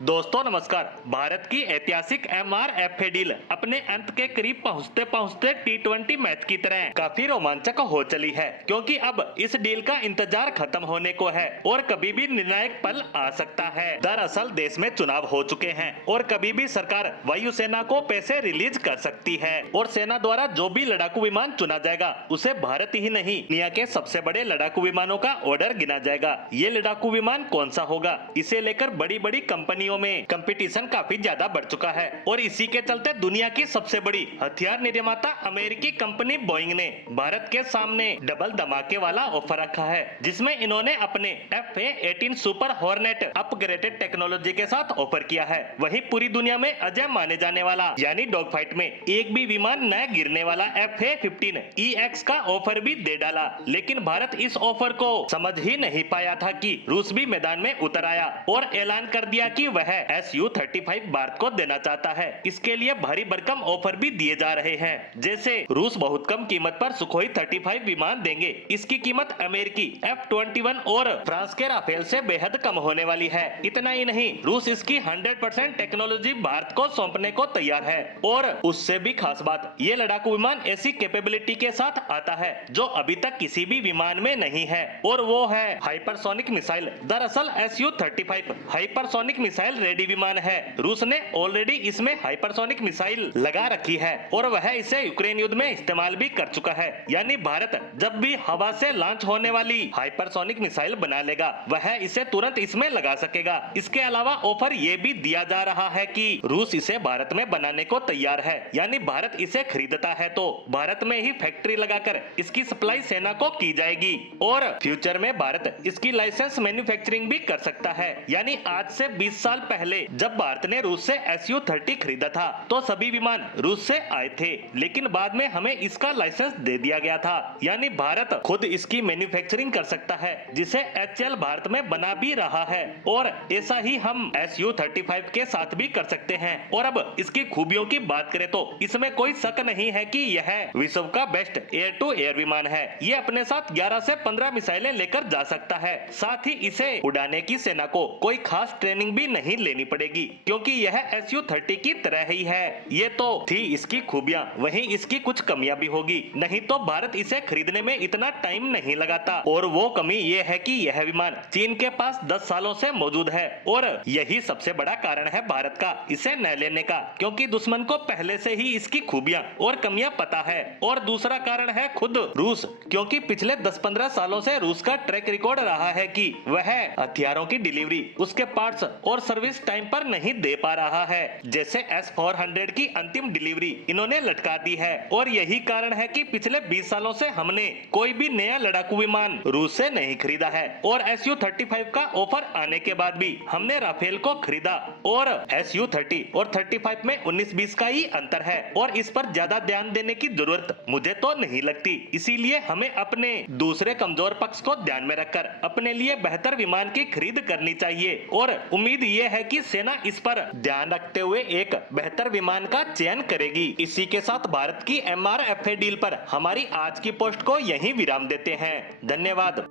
दोस्तों नमस्कार। भारत की ऐतिहासिक MRFA डील अपने अंत के करीब पहुंचते पहुंचते T20 मैच की तरह काफी रोमांचक हो चली है, क्योंकि अब इस डील का इंतजार खत्म होने को है और कभी भी निर्णायक पल आ सकता है। दरअसल देश में चुनाव हो चुके हैं और कभी भी सरकार वायुसेना को पैसे रिलीज कर सकती है और सेना द्वारा जो भी लड़ाकू विमान चुना जाएगा उसे भारत ही नहीं, दुनिया के सबसे बड़े लड़ाकू विमानों का ऑर्डर गिना जाएगा। ये लड़ाकू विमान कौन सा होगा, इसे लेकर बड़ी बड़ी कंपनियों में कंपटीशन काफी ज्यादा बढ़ चुका है और इसी के चलते दुनिया की सबसे बड़ी हथियार निर्माता अमेरिकी कंपनी बोइंग ने भारत के सामने डबल धमाके वाला ऑफर रखा है, जिसमें इन्होंने अपने F/A-18 super hornet upgraded technology के साथ ऑफर किया है। वहीं पूरी दुनिया में अजय माने जाने वाला यानी डॉग फाइट में एक भी विमान न गिरने वाला F/A-15EX का ऑफर भी दे डाला, लेकिन भारत इस ऑफर को समझ ही नहीं पाया था कि रूस भी मैदान में उतर आया और ऐलान कर दिया कि वह Su-35 भारत को देना चाहता है। इसके लिए भारी भरकम ऑफर भी दिए जा रहे हैं, जैसे रूस बहुत कम कीमत पर सुखोई 35 विमान देंगे। इसकी कीमत अमेरिकी F-21 और फ्रांस के राफेल से बेहद कम होने वाली है। इतना ही नहीं, रूस इसकी 100% टेक्नोलॉजी भारत को सौंपने को तैयार है और उससे भी खास बात, ये लड़ाकू विमान ऐसी कैपेबिलिटी के साथ आता है जो अभी तक किसी भी विमान में नहीं है, और वो है हाइपरसोनिक मिसाइल। दरअसल Su-35 हाइपरसोनिक मिसाइल रेडी विमान है। रूस ने ऑलरेडी इसमें हाइपरसोनिक मिसाइल लगा रखी है और वह इसे यूक्रेन युद्ध में इस्तेमाल भी कर चुका है। यानी भारत जब भी हवा से लॉन्च होने वाली हाइपरसोनिक मिसाइल बना लेगा, वह इसे तुरंत इसमें लगा सकेगा। इसके अलावा ऑफर ये भी दिया जा रहा है कि रूस इसे भारत में बनाने को तैयार है, यानी भारत इसे खरीदता है तो भारत में ही फैक्ट्री लगाकर इसकी सप्लाई सेना को की जाएगी और फ्यूचर में भारत इसकी लाइसेंस मैन्युफैक्चरिंग भी कर सकता है। यानी आज से 20 साल पहले जब भारत ने रूस से Su-30 खरीदा था तो सभी विमान रूस से आए थे, लेकिन बाद में हमें इसका लाइसेंस दे दिया गया था। यानी भारत खुद इसकी मैन्युफैक्चरिंग कर सकता है, जिसे HAL भारत में बना भी रहा है और ऐसा ही हम Su-35 के साथ भी कर सकते हैं। और अब इसकी खूबियों की बात करें तो इसमें कोई शक नहीं है कि यह विश्व का बेस्ट एयर टू एयर विमान है। ये अपने साथ 11 से 15 मिसाइलें लेकर जा सकता है। साथ ही इसे उड़ाने की सेना को कोई खास ट्रेनिंग भी नहीं लेनी पड़ेगी, क्योंकि यह Su-30 की तरह ही है। ये तो थी इसकी खूबियां, वहीं इसकी कुछ कमियां भी होगी, नहीं तो भारत इसे खरीदने में इतना टाइम नहीं लगाता। और वो कमी ये है कि यह विमान चीन के पास 10 सालों से मौजूद है और यही सबसे बड़ा कारण है भारत का इसे न लेने का, क्योंकि दुश्मन को पहले से ही इसकी खूबियां और कमियां पता है। और दूसरा कारण है खुद रूस, क्योंकि पिछले 10-15 सालों से रूस का ट्रैक रिकॉर्ड रहा है कि वह हथियारों की डिलीवरी, उसके पार्ट्स और सर्विस टाइम पर नहीं दे पा रहा है। जैसे S-400 की अंतिम डिलीवरी इन्होंने लटका दी है और यही कारण है कि पिछले 20 सालों से हमने कोई भी नया लड़ाकू विमान रूस से नहीं खरीदा है और Su-35 का ऑफर आने के बाद भी हमने राफेल को खरीदा और Su-30 और 35 में 19-20 का ही अंतर है और इस पर ज्यादा ध्यान देने की जरूरत मुझे तो नहीं लगती। इसीलिए हमें अपने दूसरे कमजोर पक्ष को ध्यान में रखकर अपने लिए बेहतर विमान की खरीद करनी चाहिए और उम्मीद ये है कि सेना इस पर ध्यान रखते हुए एक बेहतर विमान का चयन करेगी। इसी के साथ भारत की MRFA डील पर हमारी आज की पोस्ट को यहीं विराम देते हैं। धन्यवाद।